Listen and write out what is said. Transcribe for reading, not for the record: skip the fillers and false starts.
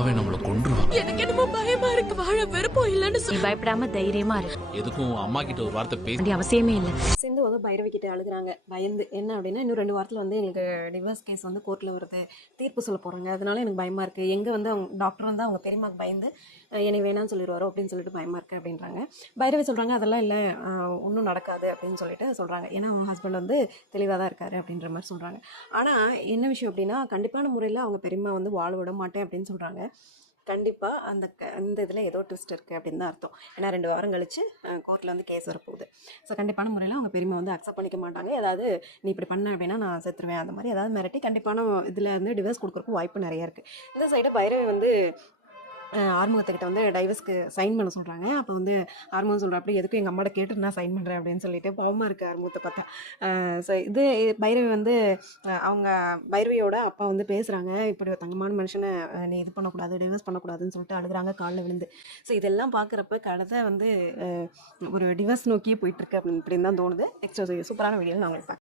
அவன் நம்மள கொன்றுவான். எனக்கு என்னமோ பயமா இருக்கு. வாழ விருப்பம் இல்லன்னு நீ பயப்படாம தைரியமா இரு. எதுக்கும் அம்மா கிட்ட ஒரு வார்த்தை பேசி வேண்டிய அவசியமே இல்லை. சிந்து வந்து பைரவி கிட்ட அழுகுறாங்க பயந்து. என்ன அப்படின்னா, இன்னும் 2 வாரத்தில் வந்து எங்களுக்கு டிவோர்ஸ் கேஸ் வந்து கோர்ட்டில் வருது, தீர்ப்பு சொல்ல போகிறாங்க, அதனால எனக்கு பயமாக இருக்குது. எங்கே வந்து அவங்க டாக்டர் வந்து அவங்க பெரியம்மாக்கு பயந்து என்னை வேணாம்னு சொல்லிடுவாரோ அப்படின்னு சொல்லிட்டு பயமாக இருக்குது அப்படின்றாங்க. பைரவி சொல்கிறாங்க அதெல்லாம் இல்லை, ஒன்றும் நடக்காது அப்படின்னு சொல்லிட்டு சொல்கிறாங்க. ஏன்னா அவங்க ஹஸ்பண்ட் வந்து தெளிவாக தான் இருக்காரு அப்படின்ற மாதிரி சொல்கிறாங்க. ஆனால் என்ன விஷயம் அப்படின்னா, கண்டிப்பான முறையில் அவங்க பெரியம்மா வந்து வாழ விட மாட்டேன் அப்படின்னு சொல்கிறாங்க. கண்டிப்பாக அந்த இதில் ஏதோ ட்விஸ்ட் இருக்குது அப்படின்னு தான் அர்த்தம். ஏன்னா 2 வாரம் கழிச்சு கோர்ட்டில் வந்து கேஸ் வரப்போகுது. ஸோ கண்டிப்பான முறையில் அவங்க பெரியம்மா வந்து அக்செப்ட் பண்ணிக்க மாட்டாங்க. ஏதாவது நீ இப்படி பண்ண அப்படின்னா நான் செத்துருவேன், அந்த மாதிரி ஏதாவது மிரட்டி கண்டிப்பான இதில் வந்து டிவோர்ஸ் கொடுக்குறக்கு வாய்ப்பு நிறையா இருக்குது. இந்த சைடு பைரவி வந்து ஆறுமுகத்துக்கிட்ட வந்து டைவர்ஸ்க்கு சைன் பண்ண சொல்கிறாங்க. அப்போ வந்து ஆறுமுகம் சொல்கிறேன், அப்படி எதுக்கும் எங்கள் அம்மாட்ட கேட்டு நான் சைன் பண்ணுறேன் அப்படின்னு சொல்லிட்டு பாவமாக இருக்குது ஆறுமுகத்தை பார்த்தா. ஸோ இது பைரவி வந்து அவங்க பைரவியோட அப்பா வந்து பேசுகிறாங்க, இப்படி ஒரு தங்கமான மனுஷனை நீ இது பண்ணக்கூடாது, டிவோர்ஸ் பண்ணக்கூடாதுன்னு சொல்லிட்டு அழுகுறாங்க காலில் விழுந்து. ஸோ இதெல்லாம் பார்க்குறப்ப கடைசியாக வந்து ஒரு டிவோர்ஸ் நோக்கியே போயிட்டுருக்கு அப்படின்னு தான் தோணுது. நெக்ஸ்ட் சூப்பரான வீடியோவில் நான் உங்களுக்கு பார்க்குறேன்.